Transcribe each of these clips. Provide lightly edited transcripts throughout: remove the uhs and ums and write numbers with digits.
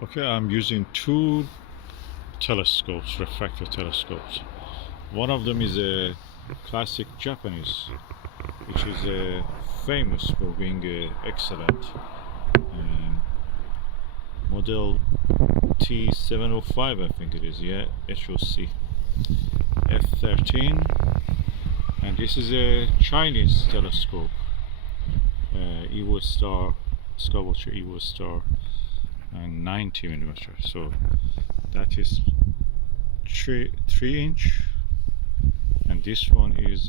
Okay, I'm using two telescopes, refractor telescopes. One of them is a classic Japanese, which is famous for being excellent. Model T705, I think it is, yeah, HOC F13. And this is a Chinese telescope, Evostar, Skywatcher Evostar, and 90mm. So that is 3 inch, and this one is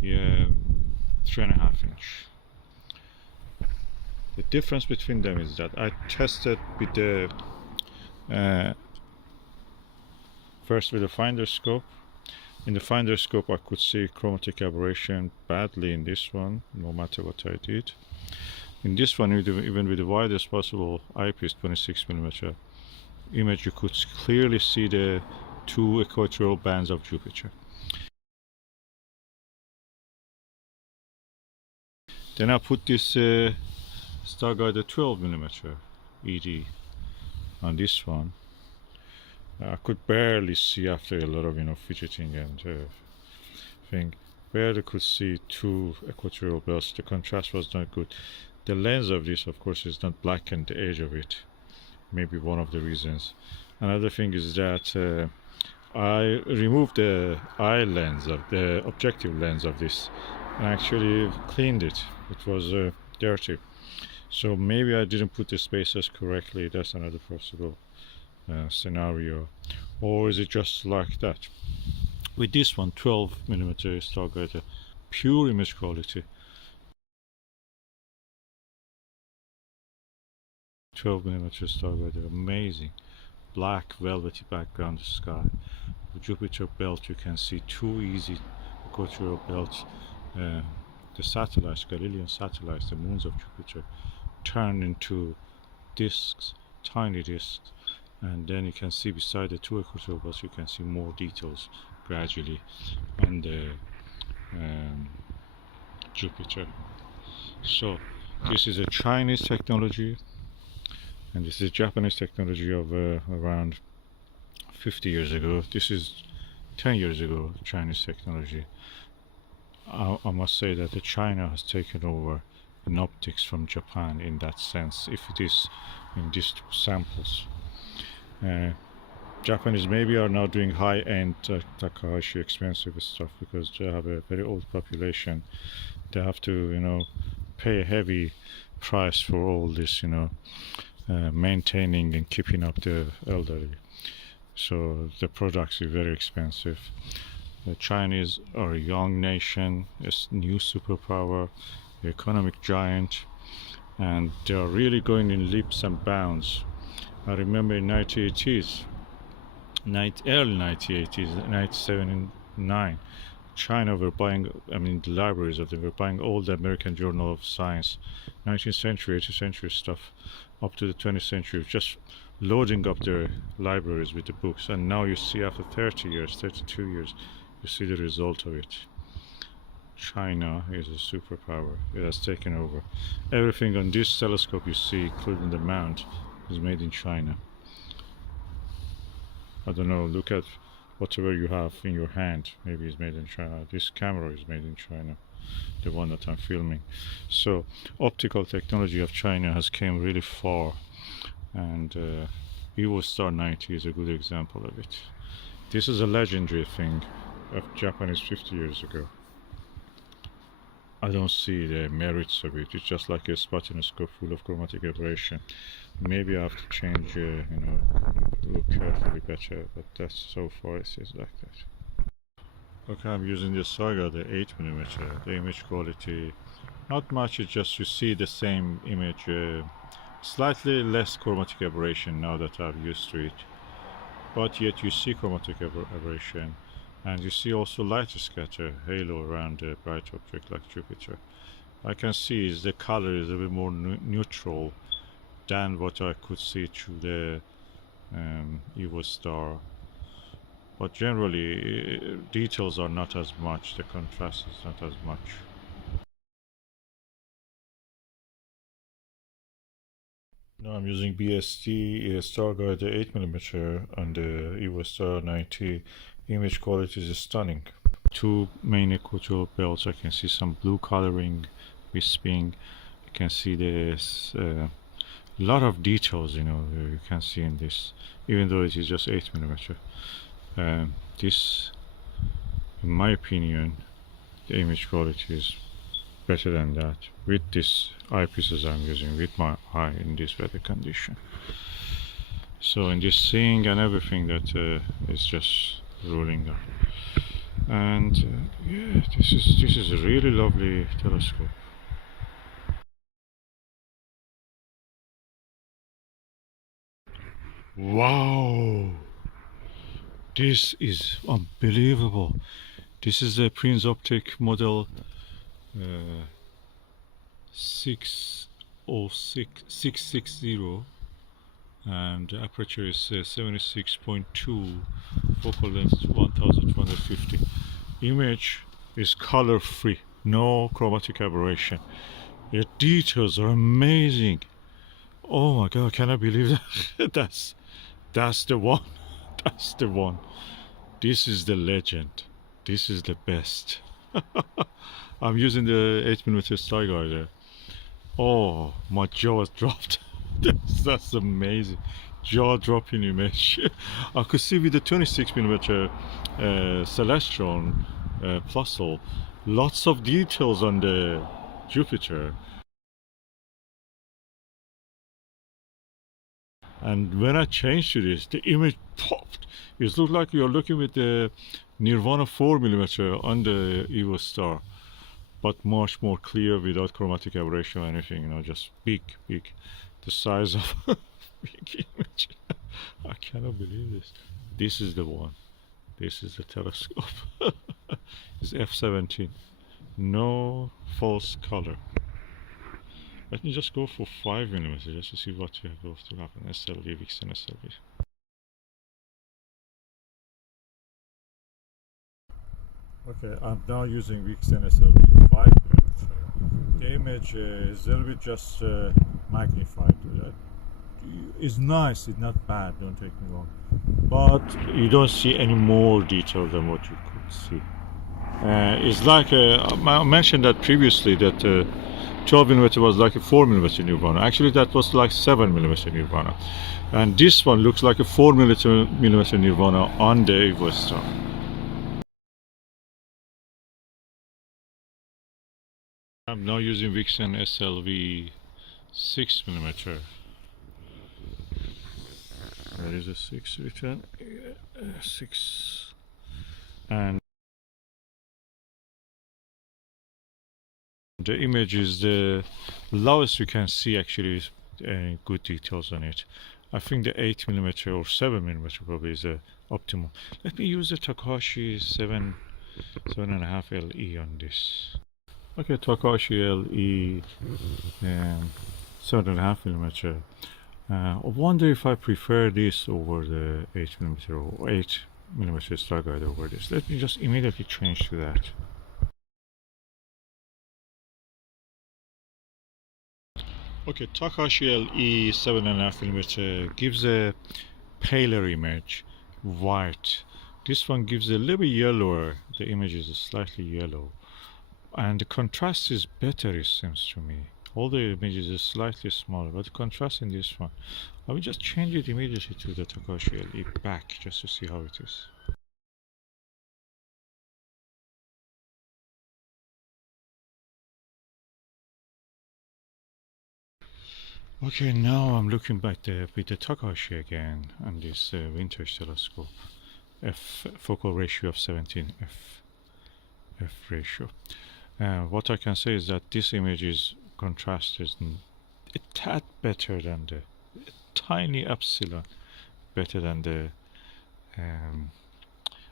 yeah, 3.5 inch. The difference between them is that I tested with the first with the finder scope. In the finder scope I could see chromatic aberration badly in this one, no matter what I did. In this one, even with the widest possible eyepiece, 26mm image, you could clearly see the two equatorial bands of Jupiter. Then I put this Starguider 12mm ED on this one. I could barely see after a lot of fidgeting and thing. Barely could see two equatorial belts. The contrast was not good. The lens of this, of course, is not blackened the edge of it. Maybe one of the reasons. Another thing is that I removed the eye lens of the objective lens of this and actually cleaned it. It was dirty. So maybe I didn't put the spacers correctly. That's another possible scenario. Or is it just like that? With this one, 12mm Starguider, pure image quality. 12mm Starguider, amazing. Black velvety background sky. The Jupiter belt, you can see two easy equatorial belts. The satellites, Galilean satellites, the moons of Jupiter, turn into disks, tiny disks, and then you can see beside the two equatorial belts, you can see more details gradually on the Jupiter. So this is a Chinese technology, and this is Japanese technology of around 50 years ago. This is 10 years ago, Chinese technology. I must say that China has taken over in optics from Japan in that sense, if it is in these two samples. Japanese maybe are now doing high-end Takahashi expensive stuff because they have a very old population. They have to pay a heavy price for all this maintaining and keeping up the elderly. So the products are very expensive. The Chinese are a young nation, a new superpower, economic giant, and they are really going in leaps and bounds. I remember in 1980s, early 1980s, 97 and 9, China were buying, the libraries of them were buying all the American Journal of Science, 19th century, 18th century stuff, up to the 20th century, just loading up their libraries with the books. And now you see after 30 years, 32 years, you see the result of it. China is a superpower. It has taken over. Everything on this telescope you see, including the mount, is made in China. I don't know, look at whatever you have in your hand, maybe it's made in China. This camera is made in China, the one that I'm filming. So optical technology of China has came really far, and Evostar 90 is a good example of it. This is a legendary thing of Japanese 50 years ago. I don't see the merits of it. It's just like a spot in a scope full of chromatic aberration. Maybe I have to change, look carefully better, but that's so far it is like that. Okay, I'm using the Saga, the 8mm. The image quality, not much, it's just you see the same image, slightly less chromatic aberration now that I'm used to it. But yet you see chromatic aberration. And you see also light scatter, halo around a bright object like Jupiter. I can see is the color is a bit more neutral than what I could see through the Evostar. But generally, details are not as much, the contrast is not as much. Now I'm using BST Starguider 8mm on the Evostar 90. Image quality is stunning. Two main equatorial belts. I can see some blue coloring, wisping. You can see there's a lot of details, you can see in this, even though it is just 8mm. This, in my opinion, the image quality is better than that with this eyepieces I'm using with my eye in this weather condition. So in this seeing and everything, that is just ruling up. And yeah, this is a really lovely telescope. Wow, this is unbelievable. This is the Prinz Optic model 660, and the aperture is 76.2, focal length 1250. Image is color free, no chromatic aberration. The details are amazing. Oh my god, can I believe that? That's the one. That's the one. This is the legend. This is the best. I'm using the 8mm Starguider. Oh, my jaw dropped. That's amazing. Jaw dropping image. I could see with the 26mm Celestron Plössl, lots of details on the Jupiter. And when I changed to this, the image popped. It looked like you're looking with the Nirvana 4mm on the Evostar, but much more clear without chromatic aberration or anything, just big, the size of a big image. I cannot believe this. This is the one. This is the telescope. It's f17. No false color. Let me just go for 5mm just to see what we have to happen. SLV, Vixen SLV. Okay, I'm now using Vixen SLV 5mm. The image is a little bit just magnified. It's nice, it's not bad, don't take me wrong. But you don't see any more detail than what you could see. It's like, I mentioned that previously, that 12mm was like a 4mm Nirvana. Actually, that was like 7mm Nirvana. And this one looks like a 4mm Nirvana on the Evostar. I'm now using Vixen SLV 6mm. There is a 6 written. 6. And the image is the lowest you can see, actually, is good details on it. I think the 8mm or 7mm probably is optimal. Let me use the Takashi 7.5 LE on this. Okay, Takashi LE 7.5mm. I wonder if I prefer this over the 8mm or 8mm Starguider over this. Let me just immediately change to that. Okay, Takashi LE 7.5mm gives a paler image, white. This one gives a little bit yellower. The image is slightly yellow, and the contrast is better, it seems to me. All the images are slightly smaller, but the contrast in this one, I will just change it immediately to the Takashi LE back just to see how it is. Okay, now I'm looking back with the Takashi again on this vintage telescope. Focal ratio of 17, f ratio. What I can say is that this image is contrasted a tad better than the tiny epsilon, better than the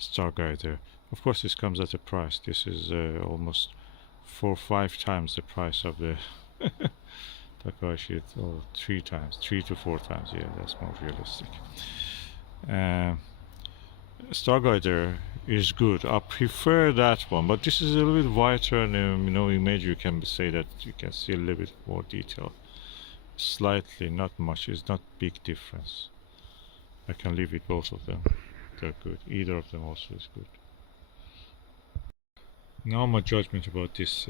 Starguider. Of course, this comes at a price. This is almost 4 or 5 times the price of the Takashi, or 3 times, 3 to 4 times. Yeah, that's more realistic. Starguider is good. I prefer that one, but this is a little bit whiter, and image you can say that you can see a little bit more detail. slightly, not much, it's not big difference. I can live with both of them. They're good. Either of them also is good. Now my judgment about this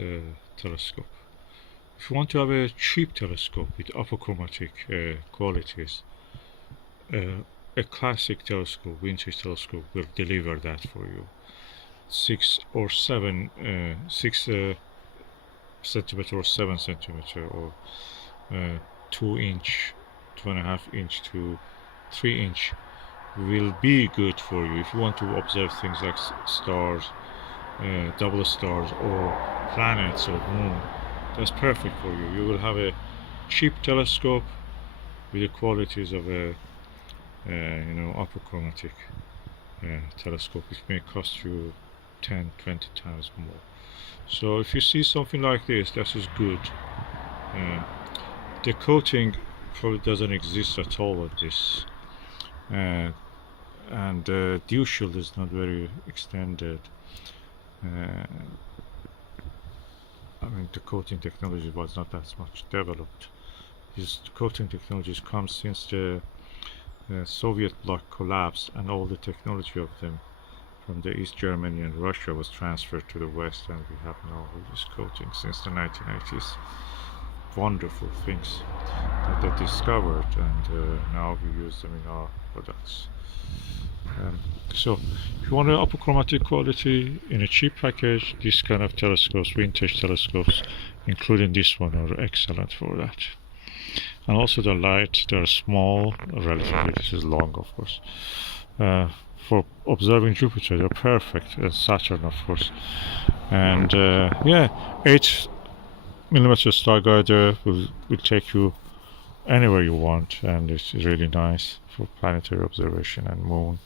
telescope. If you want to have a cheap telescope with achromatic qualities, a classic telescope, vintage telescope, will deliver that for you. 6 or 7, 6 centimeter or 7 centimeter or 2 inch, 2.5 inch to 3 inch will be good for you if you want to observe things like stars, double stars or planets or moon. That's perfect for you. You will have a cheap telescope with the qualities of a achromatic telescope, which may cost you 10-20 times more. So if you see something like this, that is good. The coating probably doesn't exist at all with this, and the dew shield is not very extended. I mean, the coating technology was not that much developed. These coating technologies come since the Soviet bloc collapsed, and all the technology of them from the East Germany and Russia was transferred to the West, and we have now all this coating since the 1980s. Wonderful things that they discovered, and now we use them in our products. So if you want an achromatic quality in a cheap package, this kind of telescopes, vintage telescopes, including this one, are excellent for that. And also the light, they're small, relatively, this is long of course. For observing Jupiter, they're perfect, and Saturn of course. And yeah, 8mm Starguider will take you anywhere you want, and it's really nice for planetary observation and moon.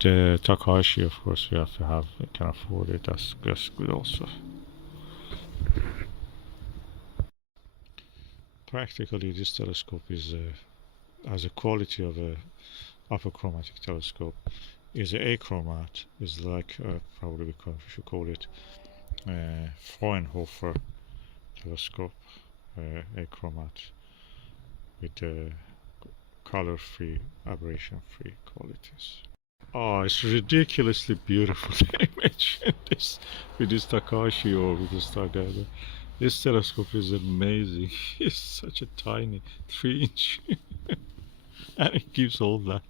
The Takahashi, of course, we have to have, we can afford it, that's good also. Practically this telescope is has a quality of a achromatic telescope. Is a achromat, is like probably we should call it Fraunhofer telescope, achromat with color-free, aberration-free qualities. Oh, it's ridiculously beautiful image with this Takahashi or with this Starguider. This telescope is amazing. It's such a tiny 3-inch and it gives all that.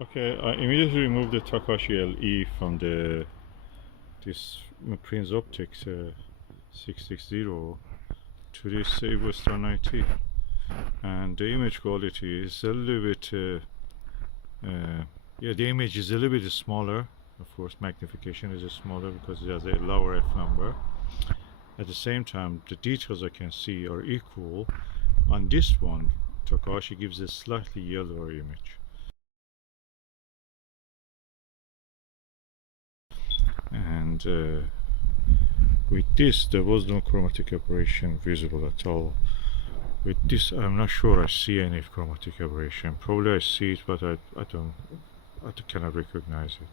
Okay, I immediately removed the Takahashi LE from this Prinz Optics 660 to this Evostar 90, and the image quality is a little bit yeah, the image is a little bit smaller. Of course, magnification is smaller because it has a lower f number. At the same time, the details I can see are equal. On this one, Takahashi gives a slightly yellower image. And with this, there was no chromatic aberration visible at all. With this, I'm not sure I see any chromatic aberration. Probably I see it, but I cannot recognize it.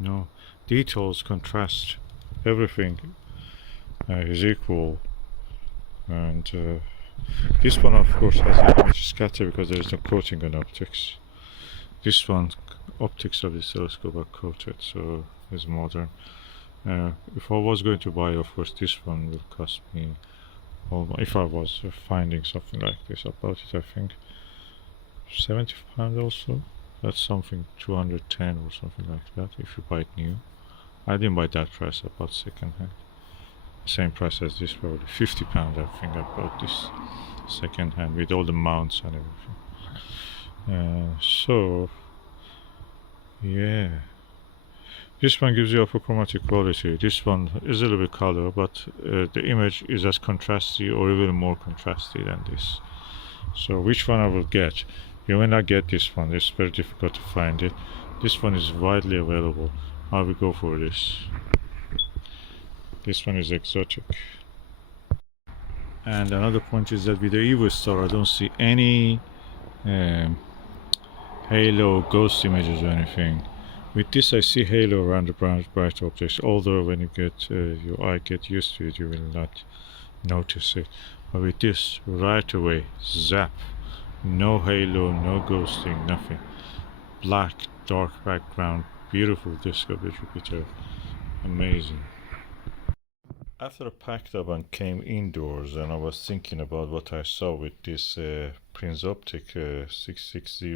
No, details, contrast, everything is equal. And this one, of course, has an image scatter because there is no coating on optics. This one, optics of this telescope are coated, so it's modern. If I was going to buy, of course, this one will cost me, if I was finding something like this, about it, I think £70 also. That's something 210 or something like that if you buy it new. I didn't buy that price, I bought second hand. Same price as this, probably £50 I think I bought this second hand with all the mounts and everything. So yeah, this one gives you a chromatic quality. This one is a little bit color, but the image is as contrasty or even more contrasty than this. So which one I will get? You may not get this one, it's very difficult to find it. This one is widely available. I will go for this. This one is exotic. And another point is that with the Evostar I don't see any halo, ghost images or anything. With this I see halo around the bright objects, although when you get your eye get used to it you will not notice it. But with this, right away, zap, no halo, no ghosting, nothing. Black, dark background, beautiful disc of the Jupiter, amazing. After I packed up and came indoors and I was thinking about what I saw with this Prinz Optic 660,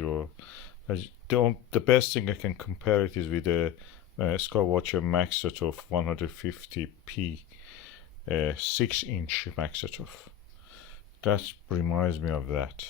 the best thing I can compare it is with the Skywatcher Maxotov 150p 6-inch Maxotov. That reminds me of that.